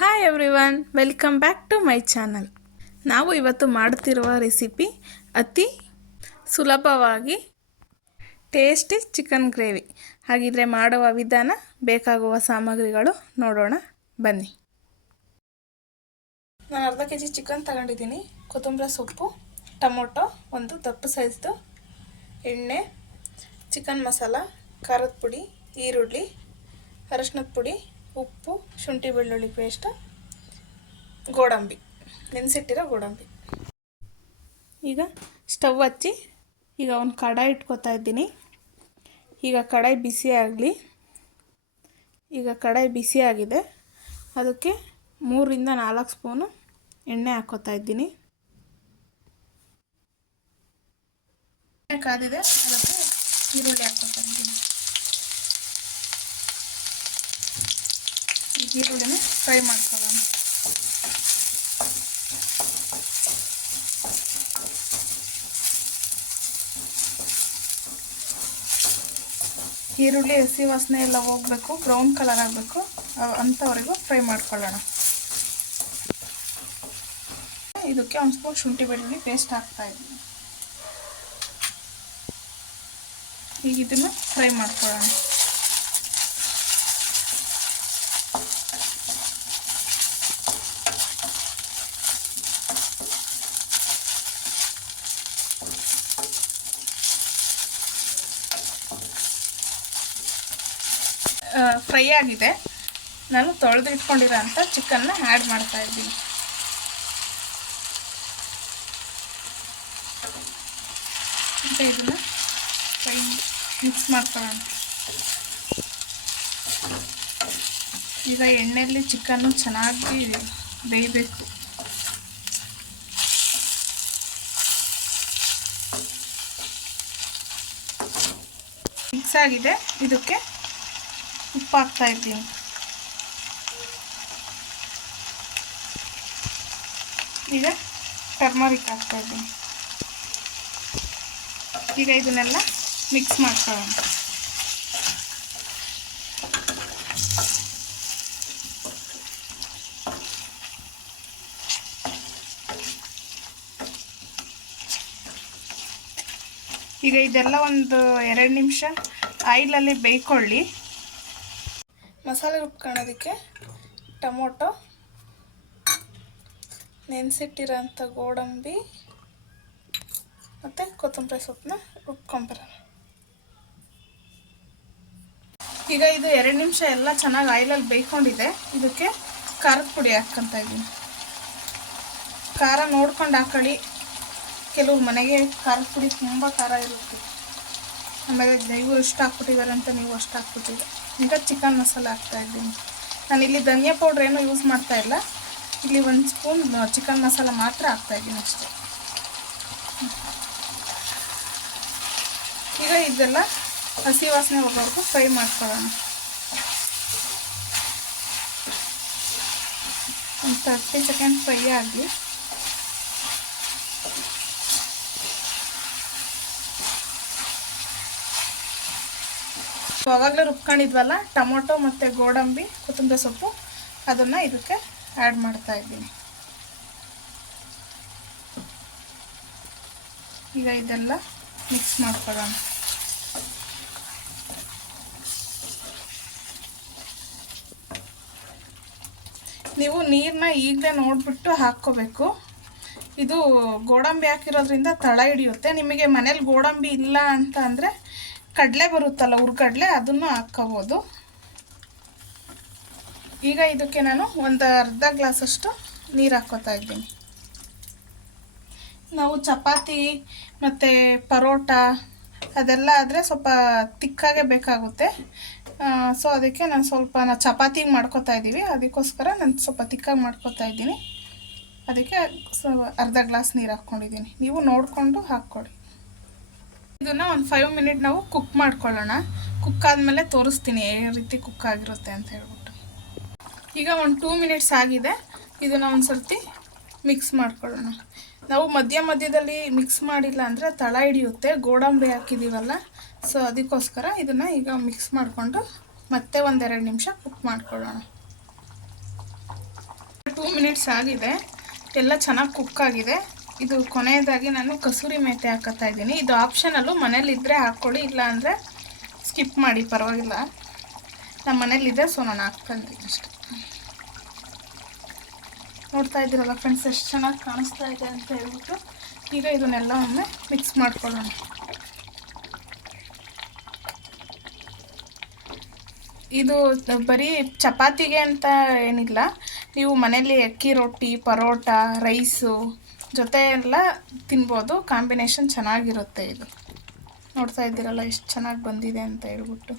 Hi everyone, welcome back to my channel. ನಾವು ಇವತ್ತು ಮಾಡುತ್ತಿರುವ ರೆಸಿಪಿ ಅತಿ ಸುಲಭವಾಗಿ ಟೇಸ್ಟಿ ಚಿಕನ್ ಗ್ರೇವಿ. ಹಾಗಿದ್ರೆ ಮಾಡುವ ವಿಧಾನ, ಬೇಕಾಗುವ ಸಾಮಗ್ರಿಗಳು ನೋಡೋಣ ಬನ್ನಿ. ನಾನು ಅರ್ಧ ಕೆಜಿ ಚಿಕನ್ ತಗೊಂಡಿದ್ದೀನಿ. ಕೊತ್ತಂಬರಿ ಸೊಪ್ಪು, ಟೊಮೊಟೊ ಒಂದು ದಪ್ಪ ಸೈಜ್ದು, ಎಣ್ಣೆ, ಚಿಕನ್ ಮಸಾಲ, ಖಾರದ ಪುಡಿ, ಈರುಳ್ಳಿ, ಅರಶಿನದ ಪುಡಿ, ಉಪ್ಪು, ಶುಂಠಿ ಬೆಳ್ಳುಳ್ಳಿ ಪೇಸ್ಟ್, ಗೋಡಂಬಿ, ನೆನೆಸಿಟ್ಟಿರೋ ಗೋಡಂಬಿ. ಈಗ ಸ್ಟವ್ ಹಚ್ಚಿ ಈಗ ಒಂದು ಕಡಾಯಿ ಇಟ್ಕೊತಾ ಇದ್ದೀನಿ. ಈಗ ಕಡಾಯಿ ಬಿಸಿ ಆಗಲಿ. ಈಗ ಕಡಾಯಿ ಬಿಸಿ ಆಗಿದೆ. ಅದಕ್ಕೆ 3ರಿಂದ 4 ಸ್ಪೂನು ಎಣ್ಣೆ ಹಾಕ್ಕೋತಾ ಇದ್ದೀನಿ. ಎಣ್ಣೆ ಕಾದಿದೆ, ಅದಕ್ಕೆ ಈರುಳ್ಳಿ ಹಾಕ್ಕೋತಾ ಇದ್ದೀನಿ. ಈರುಳ್ಳಿನ ಫ್ರೈ ಮಾಡ್ಕೊಳ್ಳೋಣ. ಈರುಳ್ಳಿ ಹಸಿ ವಾಸನೆ ಎಲ್ಲ ಹೋಗಬೇಕು, ಬ್ರೌನ್ ಕಲರ್ ಆಗಬೇಕು, ಅಂಥವರೆಗೂ ಫ್ರೈ ಮಾಡ್ಕೊಳ್ಳೋಣ. ಇದಕ್ಕೆ 1 ಸ್ಪೂನ್ ಶುಂಠಿ ಬೆಳ್ಳುಳ್ಳಿ ಪೇಸ್ಟ್ ಹಾಕ್ತಾ ಇದ್ದೀನಿ. ಈಗ ಇದನ್ನು ಫ್ರೈ ಮಾಡ್ಕೊಳ್ಳೋಣ. ಫ್ರೈ ಆಗಿದೆ. ನಾನು ತೊಳೆದು ಇಟ್ಕೊಂಡಿರೋ ಅಂಥ ಚಿಕನ್ನ ಆ್ಯಡ್ ಮಾಡ್ತಾ ಇದ್ದೀನಿ. ಮತ್ತು ಇದನ್ನು ಫ್ರೈ ಮಿಕ್ಸ್ ಮಾಡ್ಕೊಳ್ಳೋಣ. ಈಗ ಎಣ್ಣೆಯಲ್ಲಿ ಚಿಕನ್ನು ಚೆನ್ನಾಗಿ ಬೇಯಬೇಕು. ಮಿಕ್ಸ್ ಆಗಿದೆ. ಇದಕ್ಕೆ ಉಪ್ಪು ಹಾಕ್ತಾ ಇದ್ದೀನಿ. ಈಗ ಟರ್ಮರಿಕ್ ಹಾಕ್ತಾ ಇದ್ದೀನಿ. ಈಗ ಇದನ್ನೆಲ್ಲ ಮಿಕ್ಸ್ ಮಾಡ್ಕೊಳ್ಳೋಣ. ಈಗ ಇದೆಲ್ಲ ಒಂದು 2 ನಿಮಿಷ ಆಯಿಲಲ್ಲಿ ಬೇಯ್ಕೊಳ್ಳಿ. ಮಸಾಲೆ ರುಬ್ಕೊಳ್ಳೋದಕ್ಕೆ ಟೊಮೊಟೊ, ನೆನೆಸಿಟ್ಟಿರೋಂಥ ಗೋಡಂಬಿ ಮತ್ತು ಕೊತ್ತಂಬರಿ ಸೊಪ್ಪನ್ನ ರುಬ್ಕೊಂಬರೋಣ. ಈಗ ಇದು 2 ನಿಮಿಷ ಎಲ್ಲ ಚೆನ್ನಾಗಿ ಆಯಿಲಲ್ಲಿ ಬೇಯ್ಕೊಂಡಿದೆ. ಇದಕ್ಕೆ ಖಾರದ ಪುಡಿ ಹಾಕ್ಕೊತಾ ಇದ್ದೀನಿ. ಖಾರ ನೋಡ್ಕೊಂಡು ಹಾಕೊಳ್ಳಿ. ಕೆಲವು ಮನೆಗೆ ಖಾರದ ಪುಡಿ ತುಂಬ ಖಾರ ಇರುತ್ತೆ. ಆಮೇಲೆ ಇವರು ಇಷ್ಟು ಹಾಕ್ಬಿಟ್ಟಿದ್ದಾರೆ ಅಂತ ನೀವು ಅಷ್ಟು ಹಾಕ್ಬಿಟ್ಟಿದೆ. ಈಗ ಚಿಕನ್ ಮಸಾಲ ಹಾಕ್ತಾಯಿದ್ದೀನಿ. ನಾನಿಲ್ಲಿ ಧನಿಯಾ ಪೌಡ್ರ್ ಏನೂ ಯೂಸ್ ಮಾಡ್ತಾಯಿಲ್ಲ. ಇಲ್ಲಿ 1 ಸ್ಪೂನ್ ಚಿಕನ್ ಮಸಾಲ ಮಾತ್ರ ಹಾಕ್ತಾಯಿದ್ದೀನಿ ಅಷ್ಟೇ. ಈಗ ಇದೆಲ್ಲ ಹಸಿ ವಾಸನೆ ಹೋಗೋವರೆಗೂ ಫ್ರೈ ಮಾಡ್ಕೊಳ್ಳೋಣ. ಒಂದು 30 ಸೆಕೆಂಡ್ ಫ್ರೈ ಆಗಲಿ. ಆವಾಗಲೇ ರುಬ್ಕೊಂಡಿದ್ವಲ್ಲ ಟೊಮೊಟೊ ಮತ್ತು ಗೋಡಂಬಿ, ಕೊತ್ತಂಬರಿ ಸೊಪ್ಪು, ಅದನ್ನು ಇದಕ್ಕೆ ಆ್ಯಡ್ ಮಾಡ್ತಾ ಇದ್ದೀನಿ. ಈಗ ಇದೆಲ್ಲ ಮಿಕ್ಸ್ ಮಾಡ್ಕೊಳ್ಳೋಣ. ನೀವು ನೀರನ್ನ ಈಗಲೇ ನೋಡಿಬಿಟ್ಟು ಹಾಕ್ಕೋಬೇಕು. ಇದು ಗೋಡಂಬಿ ಹಾಕಿರೋದ್ರಿಂದ ತಳ ಹಿಡಿಯುತ್ತೆ. ನಿಮಗೆ ಮನೇಲಿ ಗೋಡಂಬಿ ಇಲ್ಲ ಅಂತ ಅಂದರೆ ಕಡಲೆ ಬರುತ್ತಲ್ಲ, ಹುರ್ಗಡ್ಲೆ, ಅದನ್ನು ಹಾಕ್ಕೋಬೋದು. ಈಗ ಇದಕ್ಕೆ ನಾನು ಒಂದು ಅರ್ಧ ಗ್ಲಾಸಷ್ಟು ನೀರು ಹಾಕ್ಕೋತಾ ಇದ್ದೀನಿ. ನಾವು ಚಪಾತಿ ಮತ್ತು ಪರೋಟ ಅದೆಲ್ಲ ಆದರೆ ಸ್ವಲ್ಪ ತಿಕ್ಕಾಗೆ ಬೇಕಾಗುತ್ತೆ. ಸೊ ಅದಕ್ಕೆ ನಾನು ಚಪಾತಿಗೆ ಮಾಡ್ಕೋತಾ ಇದ್ದೀವಿ. ಅದಕ್ಕೋಸ್ಕರ ನಾನು ಸ್ವಲ್ಪ ತಿಕ್ಕಾಗಿ ಮಾಡ್ಕೋತಾ ಇದ್ದೀನಿ. ಅದಕ್ಕೆ ಅರ್ಧ ಗ್ಲಾಸ್ ನೀರು ಹಾಕ್ಕೊಂಡಿದ್ದೀನಿ. ನೀವು ನೋಡಿಕೊಂಡು ಹಾಕ್ಕೊಳ್ಳಿ. ಇದನ್ನು ಒಂದು 5 ಮಿನಿಟ್ ನಾವು ಕುಕ್ ಮಾಡ್ಕೊಳ್ಳೋಣ. ಕುಕ್ ಆದಮೇಲೆ ತೋರಿಸ್ತೀನಿ ಯಾವ ರೀತಿ ಕುಕ್ ಆಗಿರುತ್ತೆ ಅಂತ ಹೇಳ್ಬಿಟ್ಟು. ಈಗ ಒಂದು 2 ಮಿನಿಟ್ಸ್ ಆಗಿದೆ. ಇದನ್ನು ಒಂದು ಸರ್ತಿ ಮಿಕ್ಸ್ ಮಾಡ್ಕೊಳ್ಳೋಣ. ನಾವು ಮಧ್ಯದಲ್ಲಿ ಮಿಕ್ಸ್ ಮಾಡಿಲ್ಲ ಅಂದರೆ ತಳ ಹಿಡಿಯುತ್ತೆ, ಗೋಡಂಬಿ ಹಾಕಿದ್ದೀವಲ್ಲ. ಸೊ ಅದಕ್ಕೋಸ್ಕರ ಇದನ್ನು ಈಗ ಮಿಕ್ಸ್ ಮಾಡಿಕೊಂಡು ಮತ್ತೆ 1-2 ನಿಮಿಷ ಕುಕ್ ಮಾಡ್ಕೊಳ್ಳೋಣ. 2 ಮಿನಿಟ್ಸ್ ಆಗಿದೆ, ಎಲ್ಲ ಚೆನ್ನಾಗಿ ಕುಕ್ ಆಗಿದೆ. ಇದು ಕೊನೆಯದಾಗಿ ನಾನು ಕಸೂರಿ ಮೇಥಿ ಹಾಕೋತಾ ಇದ್ದೀನಿ. ಇದು ಆಪ್ಷನಲ್ಲು, ಮನೇಲಿದ್ದರೆ ಹಾಕ್ಕೊಳ್ಳಿ, ಇಲ್ಲ ಅಂದರೆ ಸ್ಕಿಪ್ ಮಾಡಿ, ಪರವಾಗಿಲ್ಲ. ನಮ್ಮ ಮನೇಲಿದೆ, ಸೊ ನಾನು ಹಾಕ್ತಾಯಿದ್ದೀನಿ ಅಷ್ಟೆ. ನೋಡ್ತಾ ಇದ್ದೀರಲ್ಲ ಫ್ರೆಂಡ್ಸ್, ಎಷ್ಟು ಚೆನ್ನಾಗಿ ಕಾಣಿಸ್ತಾ ಇದೆ ಅಂತ ಹೇಳ್ಬಿಟ್ಟು. ಈಗ ಇದನ್ನೆಲ್ಲ ಒಮ್ಮೆ ಮಿಕ್ಸ್ ಮಾಡ್ಕೊಳ್ಳೋಣ. ಇದು ಬರೀ ಚಪಾತಿಗೆ ಅಂತ ಏನಿಲ್ಲ, ನೀವು ಮನೇಲಿ ಅಕ್ಕಿ ರೊಟ್ಟಿ, ಪರೋಟ, ರೈಸು ಜೊತೆ ಎಲ್ಲ ತಿನ್ಬೋದು. ಕಾಂಬಿನೇಷನ್ ಚೆನ್ನಾಗಿರುತ್ತೆ ಇದು. ನೋಡ್ತಾ ಇದ್ದೀರಲ್ಲ ಎಷ್ಟು ಚೆನ್ನಾಗಿ ಬಂದಿದೆ ಅಂತ ಹೇಳ್ಬಿಟ್ಟು.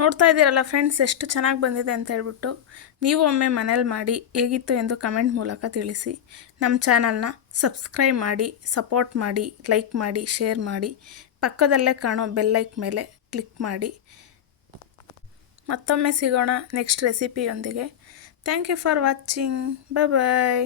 ನೋಡ್ತಾ ಇದ್ದೀರಲ್ಲ ಫ್ರೆಂಡ್ಸ್, ಎಷ್ಟು ಚೆನ್ನಾಗಿ ಬಂದಿದೆ ಅಂತ ಹೇಳ್ಬಿಟ್ಟು. ನೀವು ಒಮ್ಮೆ ಮನೇಲಿ ಮಾಡಿ ಹೇಗಿತ್ತು ಎಂದು ಕಮೆಂಟ್ ಮೂಲಕ ತಿಳಿಸಿ. ನಮ್ಮ ಚಾನಲ್ನ ಸಬ್ಸ್ಕ್ರೈಬ್ ಮಾಡಿ, ಸಪೋರ್ಟ್ ಮಾಡಿ, ಲೈಕ್ ಮಾಡಿ, ಶೇರ್ ಮಾಡಿ. ಪಕ್ಕದಲ್ಲೇ ಕಾಣೋ ಬೆಲ್ ಲೈಕ್ ಮೇಲೆ ಕ್ಲಿಕ್ ಮಾಡಿ. ಮತ್ತೊಮ್ಮೆ ಸಿಗೋಣ ನೆಕ್ಸ್ಟ್ ರೆಸಿಪಿಯೊಂದಿಗೆ. Thank you for watching. Bye.